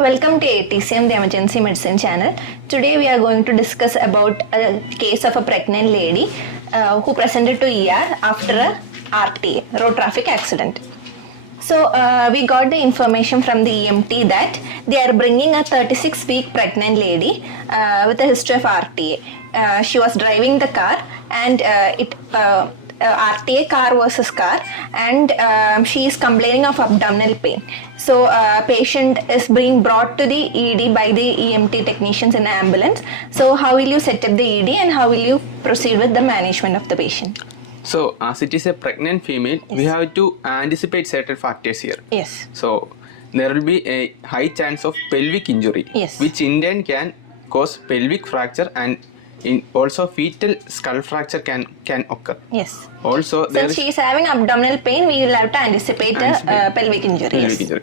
Welcome to ATCM, the Emergency Medicine channel. Today we are going to discuss about a case of a pregnant lady who presented to ER after a RTA, road traffic accident. So we got the information from the EMT that they are bringing a 36-week pregnant lady with a history of RTA. She was driving the car and RTA, car versus car, and she is complaining of abdominal pain. So patient is being brought to the ED by the EMT technicians in the ambulance. So how will you set up the ED and how will you proceed with the management of the patient? So as it is a pregnant female, yes, we have to anticipate certain factors here. Yes. So there will be a high chance of pelvic injury, yes, which in turn can cause pelvic fracture, and also fetal skull fracture can occur. Yes. Also, since she is having abdominal pain, we will have to anticipate pelvic injury. Pelvic yes. injury.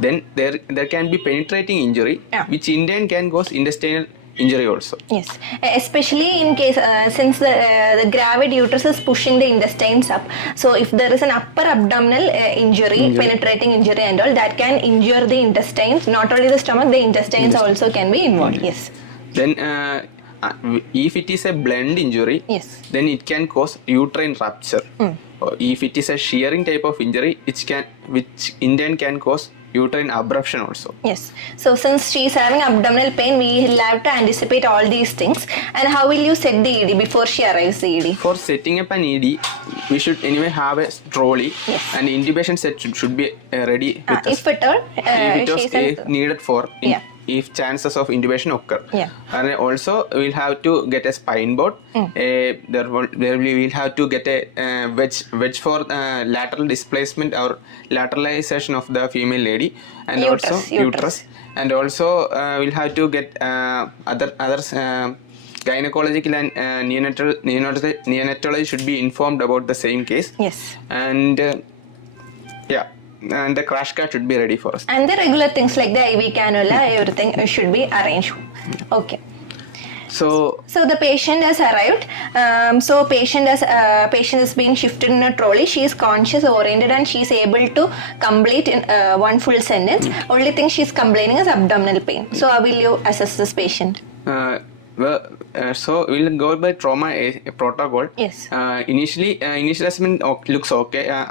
Then there can be penetrating injury, yeah, which in turn can cause intestinal injury also. Yes, especially in case since the gravid uterus is pushing the intestines up. So if there is an upper abdominal injury, penetrating injury and all, that can injure the intestines. Not only the stomach, the intestines also can be involved. Yes. Then if it is a blend injury, yes, then it can cause uterine rupture. Or if it is a shearing type of injury, which in turn can cause uterine abruption also. Yes. So since she is having abdominal pain, we will have to anticipate all these things. And how will you set the ED before she arrives the ED? For setting up an ED, we should anyway have a trolley, yes, and intubation set should be ready with us. If at all, if it was needed for if chances of intubation occur. Yeah. And also we'll have to get a spine board. There we'll have to get a wedge for lateral displacement or lateralization of the female lady, and uterus. And also we'll have to get other gynecological and neonatology should be informed about the same case. Yes. And and the crash cart should be ready for us. And the regular things like the IV cannula, everything should be arranged. Okay. So the patient has arrived. Patient is being shifted in a trolley. She is conscious, oriented, and she is able to complete in one full sentence. Only thing she is complaining is abdominal pain. So how will you assess this patient? So we'll go by trauma protocol. Yes. Initial assessment looks okay.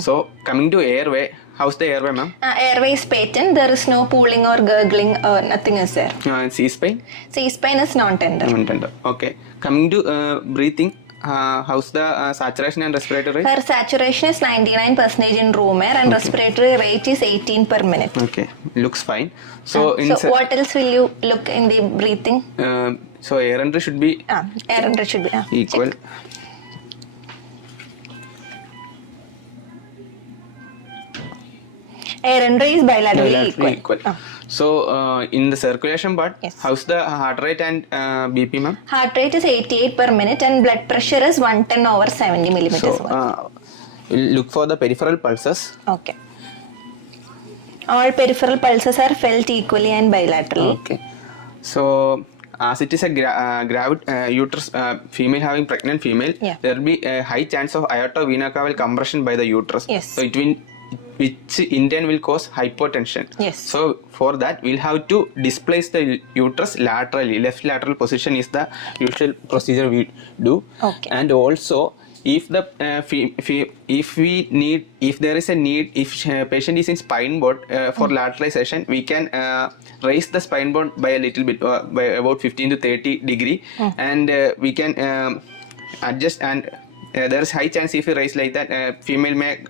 So coming to airway, how's the airway, ma'am? Airway is patent. There is no pooling or gurgling. Nothing is there. C-spine? C-spine is non-tender. Non-tender. Okay. Coming to breathing, how's the saturation and respiratory rate? Her saturation is 99% in room air, and respiratory rate is 18 per minute. Okay. Looks fine. So what else will you look in the breathing? So air entry should be equal. Check. Air entry is bilaterally equal. So in the circulation part, yes, how's the heart rate and BP, ma'am? Heart rate is 88 per minute and blood pressure is 110/70 millimeters. So we'll look for the peripheral pulses. Okay. All peripheral pulses are felt equally and bilaterally. Okay. So as it is a gravid uterus, female having pregnant female, there will be a high chance of aortovena cava compression by the uterus. Yes. So which in turn will cause hypotension. Yes. So for that we'll have to displace the uterus laterally. Left lateral position is the usual procedure we do. Okay. And also if the if there is a need, if patient is in spine board for lateralization, we can raise the spine board by a little bit, by about 15 to 30 degree, and we can adjust, and there is high chance if we raise like that, female may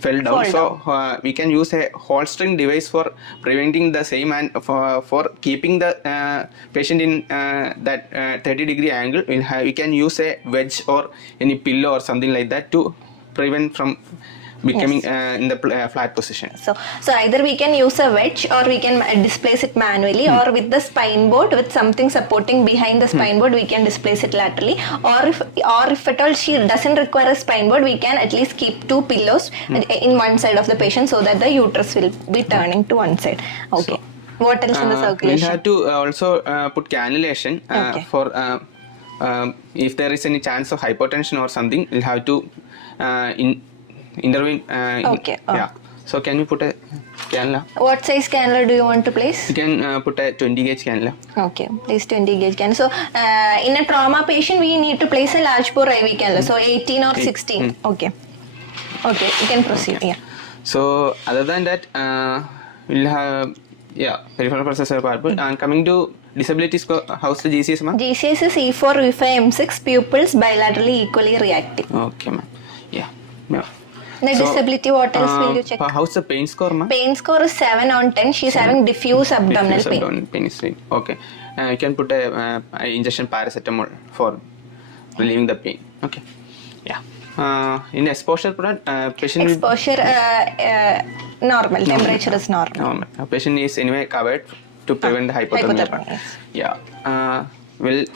fell down. So we can use a holstering device for preventing the same, and for keeping the patient in that 30-degree angle. We can use a wedge or any pillow or something like that to prevent from becoming in the flat position. So either we can use a wedge or we can displace it manually, or with the spine board, with something supporting behind the spine board, we can displace it laterally. Or if at all she doesn't require a spine board, we can at least keep two pillows in one side of the patient so that the uterus will be turning to one side. Okay. So, what else in the circulation? We'll have to also put cannulation for if there is any chance of hypotension or something. We'll have to intervene. So can you put a cannula? What size cannula do you want to place? You can put a 20 gauge cannula. Okay, place 20 gauge cannula. So in a trauma patient, we need to place a large bore IV cannula. So 18 or 16. Okay. Okay, you can proceed. Yeah. So other than that, we'll have peripheral processor part. And coming to disability score, how's the GCS, ma'am? GCS is E4, E5, M6, pupils bilaterally equally reactive. Okay, ma'am. Yeah. The disability, what else will you check? How's the pain score, ma'am? Pain score is 7 on 10. She's having diffuse abdominal pain. Abdominal pain is fine. Okay. You can put a injection paracetamol for relieving the pain. Okay. Yeah. In exposure product, patient Exposure normal. Temperature is normal. A patient is anyway covered to prevent hypothermia. Hypothermia. Yeah. Well,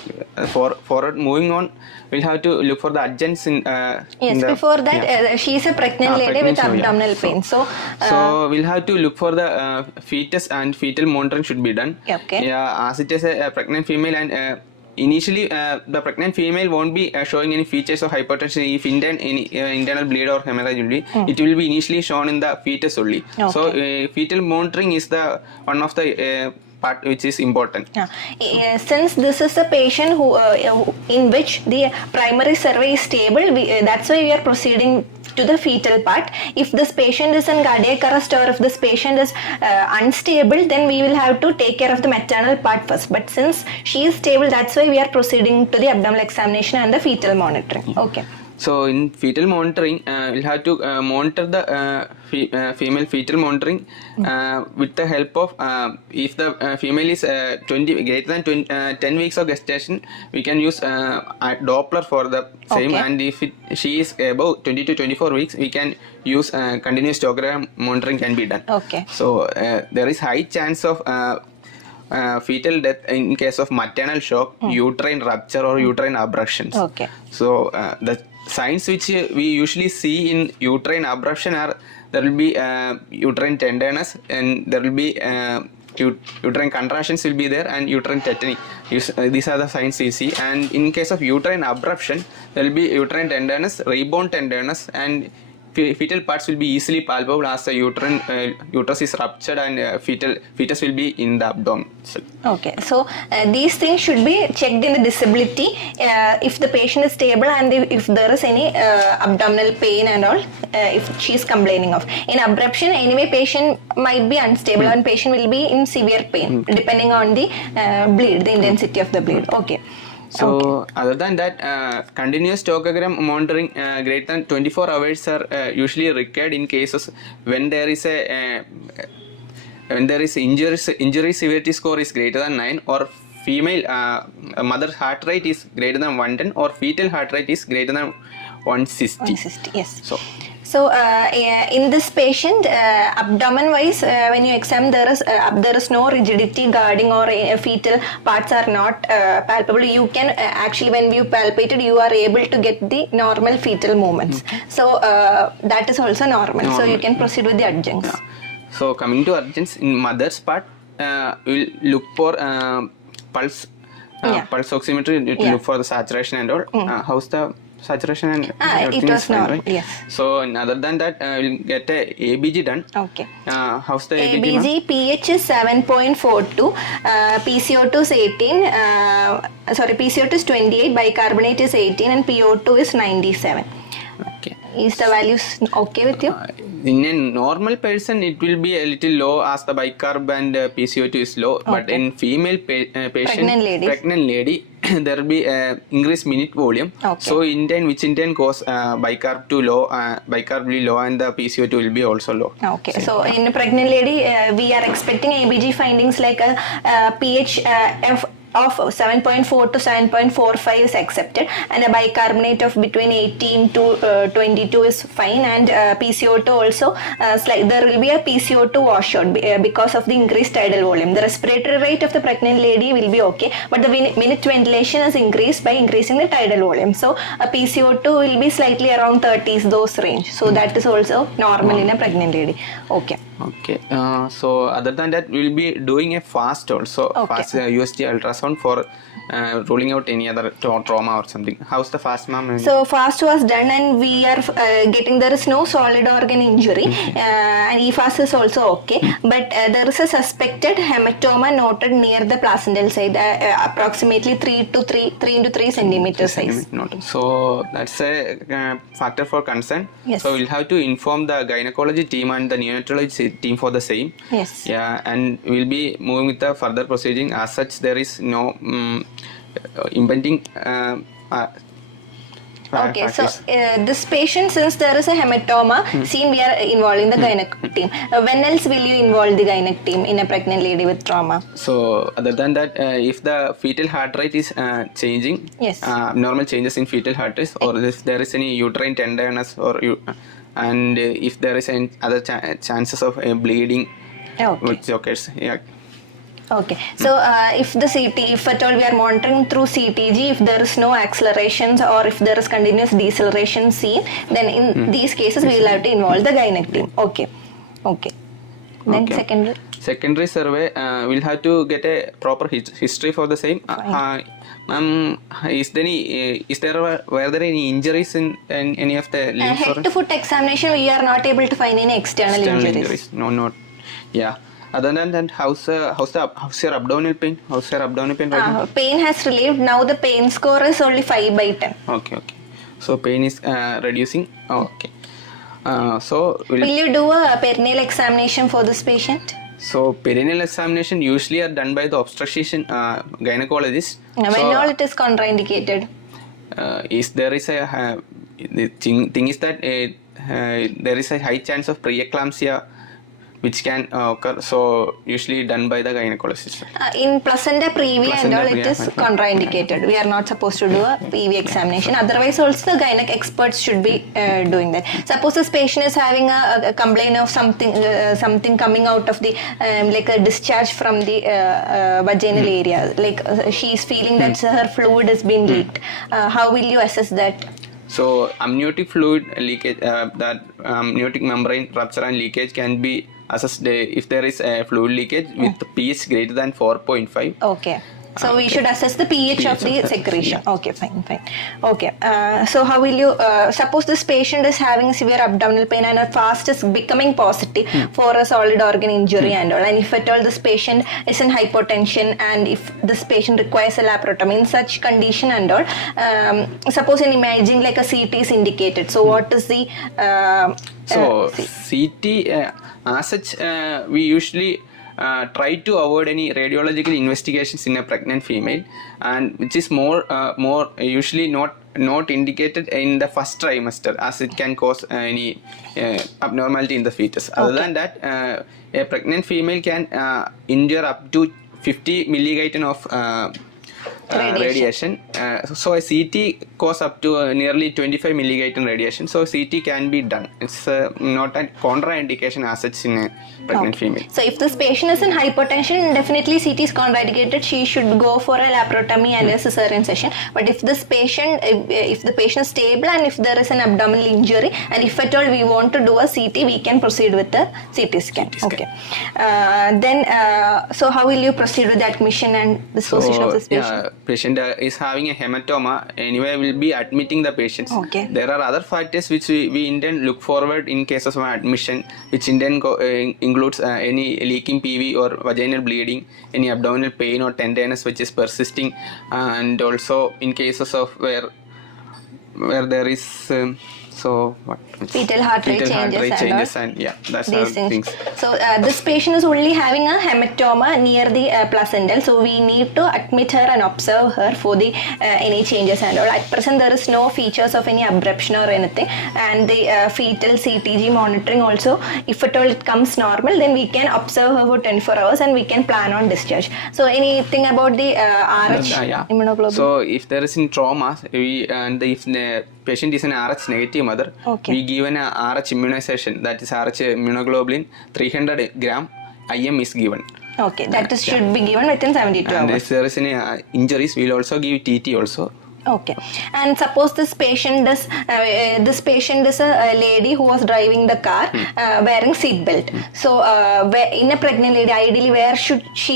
forward moving on, we'll have to look for the adjuncts in. Yes. Before that, she is a pregnant lady with abdominal pain. So we'll have to look for the fetus and fetal monitoring should be done. Okay. Yeah, as it is a pregnant female and. Initially, the pregnant female won't be showing any features of hypertension. If any internal bleed or hemorrhage will be, it will be initially shown in the fetus only. Okay. So, fetal monitoring is the one of the part which is important. Since this is a patient who in which the primary survey is stable, that's why we are proceeding to the fetal part. If this patient is in cardiac arrest or if this patient is unstable, then we will have to take care of the maternal part first. But since she is stable, that's why we are proceeding to the abdominal examination and the fetal monitoring. Okay. So in fetal monitoring, we'll have to monitor the female fetal monitoring with the help of if the female is greater than 10 weeks of gestation, we can use Doppler for the same. Okay. And if she is above 20 to 24 weeks, we can use continuous tomogram monitoring can be done. Okay. So there is high chance of fetal death in case of maternal shock, uterine rupture or uterine abruptions. Okay. So the signs which we usually see in uterine abruption are there will be uterine tenderness and there will be uterine contractions will be there and uterine tetany. These are the signs we see. And in case of uterine abruption, there will be uterine tenderness, rebound tenderness, and fetal parts will be easily palpable as the uterus is ruptured and fetus will be in the abdomen. Okay, so these things should be checked in the disability if the patient is stable and if there is any abdominal pain and all, if she is complaining of. In abruption, anyway, patient might be unstable and patient will be in severe pain depending on the bleed, the intensity of the bleed. Okay. So other than that, continuous tomogram monitoring greater than 24 hours are usually required in cases when there is injury severity score is greater than 9 or female mother heart rate is greater than 110 or fetal heart rate is greater than 160. 160, yes. So in this patient, abdomen wise, when you examine, there is no rigidity guarding or fetal parts are not palpable. You can actually, when you palpate it, you are able to get the normal fetal movements. So that is also normal. So you can proceed with the adjuncts. Yeah. So coming to adjuncts in mother's part, we'll look for pulse oximetry to look for the saturation and all. How's the saturation and it was normal, right? Yes. So other than that, we'll get a ABG done. Okay. How's the ABG? ABG pH is 7.42, PCO2 is 18, PCO2 is 28, bicarbonate is 18 and PO2 is 97. Okay. Is the values okay with you? In a normal person, it will be a little low as the bicarb and PCO2 is low. Okay. But in female patient, pregnant lady, there will be increased minute volume. Okay. So which in turn cause bicarb to low, bicarb will be low and the PCO2 will be also low. Okay. So in a pregnant lady, we are expecting ABG findings like a pH of 7.4 to 7.45 is accepted and a bicarbonate of between 18 to 22 is fine and PCO2 also there will be a PCO2 washout because of the increased tidal volume. The respiratory rate of the pregnant lady will be okay, but the minute ventilation is increased by increasing the tidal volume. So a PCO2 will be slightly around 30s, those range. So that is also normal in a pregnant lady. Okay. Okay. So other than that, we'll be doing a fast also, Okay. fast USG ultrasound for ruling out any other trauma or something. How's the fast, ma'am? So fast was done, and we are getting there is no solid organ injury, and EFAS is also okay. But there is a suspected hematoma noted near the placental side, approximately 3 into 3 centimeters size. So that's a factor for concern. Yes. So we'll have to inform the gynecology team and the neonatology team for the same. Yes. Yeah, and we'll be moving with the further proceeding. As such, there is no impending. Okay, so this patient, since there is a hematoma seen, we are involving the Gynec team. When else will you involve the Gynec team in a pregnant lady with trauma? So other than that, if the fetal heart rate is changing, Yes. abnormal changes in fetal heart rate, or if there is any uterine tenderness, and if there is any other chances of bleeding, Okay. which occurs, yeah. Okay, so if the CT, if at all we are monitoring through CTG, if there is no accelerations or if there is continuous deceleration seen, then in these cases we will have to involve the Gynec team. Okay, okay. Then Okay. Secondary survey, we'll have to get a proper history for the same. Ma'am, were there any injuries in any of the limbs? Head to foot examination, we are not able to find any external injuries. No, not. Yeah. Other than that, how's your abdominal pain? How's your abdominal pain right now? Pain has relieved. Now the pain score is only 5/10. Okay. So pain is reducing. Okay. So will you do a perineal examination for this patient? So perineal examination usually are done by the obstetrician gynecologist. When all it is contraindicated? The thing is that there is a high chance of preeclampsia which can occur, so usually done by the gynecologist. In placenta previa and all, it is contraindicated. We are not supposed to do a PV examination. Otherwise, also the Gynec experts should be doing that. Suppose this patient is having a complaint of something coming out of the like a discharge from the vaginal area, like she is feeling that her fluid is being leaked. How will you assess that? So amniotic fluid leakage, that amniotic membrane rupture and leakage can be assessed if there is a fluid leakage with pH greater than 4.5. Okay. So we should assess the pH of the secretion. Yeah. Okay, fine. Okay. So how will you, suppose this patient is having severe abdominal pain and at fast is becoming positive for a solid organ injury and all, and if at all this patient is in hypotension and if this patient requires a laparotomy in such condition and all, suppose in imaging like a CT is indicated. So what is the... CT as such, we usually try to avoid any radiological investigations in a pregnant female, and which is more usually not indicated in the first trimester, as it can cause any abnormality in the fetus. Other than that, a pregnant female can endure up to 50 milligauton of radiation. So a CT goes up to nearly 25 milligauton radiation. So CT can be done. It's not a contraindication as such in a pregnant female. So if this patient is in hypotension, definitely CT is contraindicated. She should go for a laparotomy and a cesarean section. But if this patient, if the patient is stable and if there is an abdominal injury and if at all we want to do a CT, we can proceed with the CT scan. Okay. Then, so how will you proceed with the admission and disposition of this patient? Patient is having a hematoma. Anyway, we'll be admitting the patients. Okay. There are other factors which we intend look forward in cases of admission, which intend includes any leaking PV or vaginal bleeding, any abdominal pain or tenderness which is persisting, and also in cases of where there is fetal heart rate changes and yeah, that's these things. So this patient is only having a hematoma near the placental, so we need to admit her and observe her for the any changes and all. At present there is no features of any abruption or anything, and the fetal CTG monitoring also, if at all it comes normal, then we can observe her for 24 hours and we can plan on discharge. So anything about the RH immunoglobulin? So if there is in trauma, if the patient is an RH negative mother, we give an RH immunization, that is RH immunoglobulin 300 gram IM is given. Okay, that should be given within 72 hours. And if there is any injuries, we will also give TT also Okay. And suppose this patient is a lady who was driving the car wearing seat belt. So in a pregnant lady, ideally,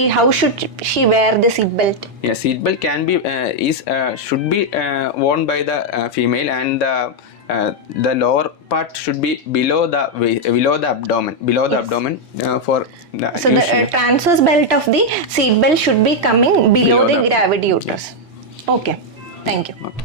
how should she wear the seat belt? Yeah, seat belt can be should be worn by the female, and the lower part should be below the abdomen, for the So the transverse belt of the seat belt should be coming below the the- gravity uterus. Okay. Thank you. Okay.